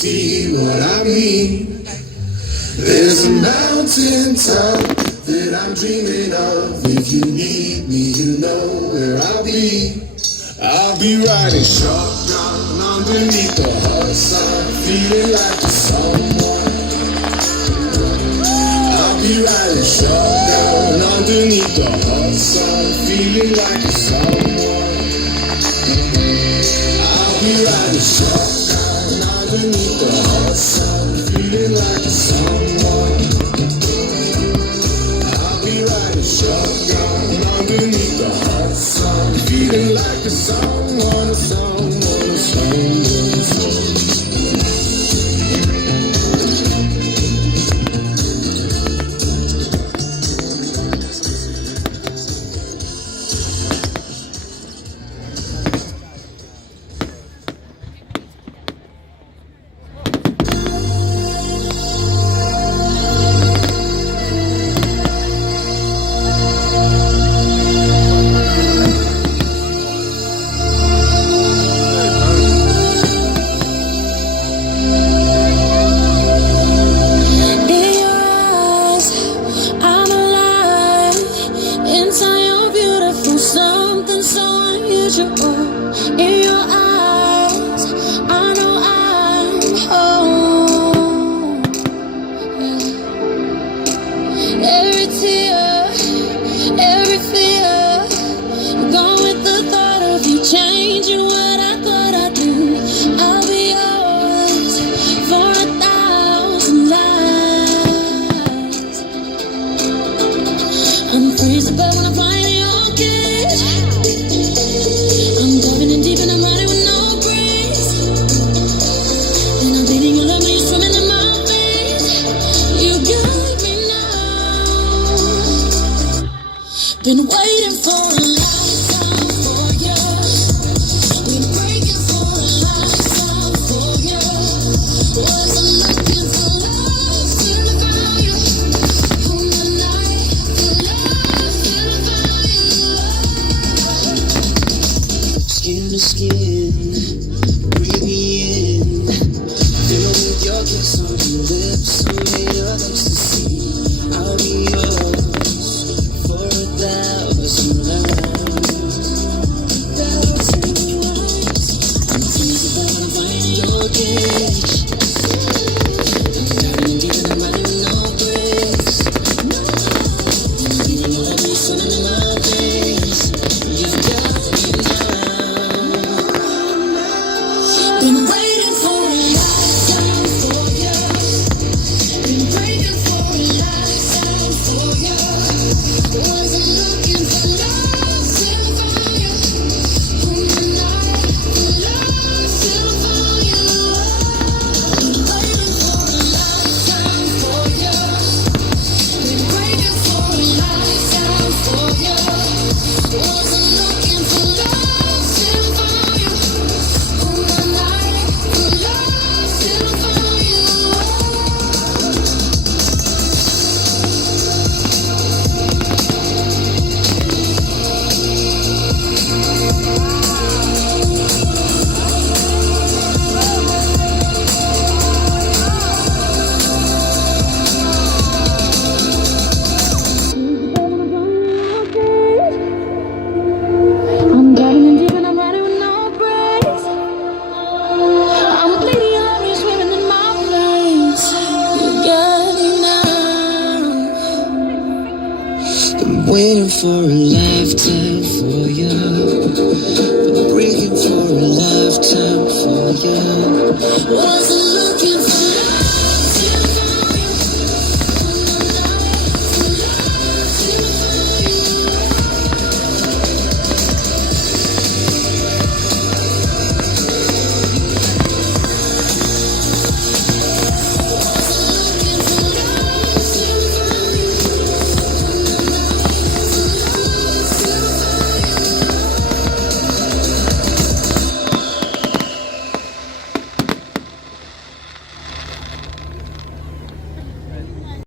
see what I mean. There's a mountain top that I'm dreaming of. If you need me, you know where I'll be. I'll be riding shotgun underneath the hot sun, feeling like someone. I'll be riding shotgun underneath the hot sun, feeling like someone. I'll be riding shotgun underneath the hot sun, feeling like someone. I'll be riding shotgun underneath the hot sun, feeling like someone, someone, someone, someone. In your eyes, I know I'm home. Every tear, every fear, gone with the thought of you changing what I thought I'd do. I'll be yours for 1,000 lives. I'm freezing, but when I'm flying in your cage, I'm diving in deep and I'm riding with no brakes. And I'm bleeding your love when you're swimming in my veins. You got me now. Been waiting for a lifetime for you. Been breaking for a lifetime for you. Wasn't looking for love till I found you. On the night for love till I found you. Skin to skin, breathe me in. Fill with your kiss on your lips, so made of ecstasy. I'll be yours for 1,000 lives. 1,000 lives. I'm freezing, but when I'm flying in your cage, I'm diving in deep and I'm riding with no brakes. And I'm bleeding your love when you're swimming in my veins. You got me now. Been waiting for a lifetime for you. Been waiting for a lifetime for you. Wasn't looking for love till I found you. On the night for love till I found you. Been waiting for a lifetime for you. Been waiting for a lifetime for you. Wasn't looking for love till I found you. On the night for love till I found you. I'm diving in deep and I'm riding with no brakes. I'm bleeding your love, you're swimming in my veins. You got me now. Been waiting for a lifetime for you. Been breaking for a lifetime for you. Wasn't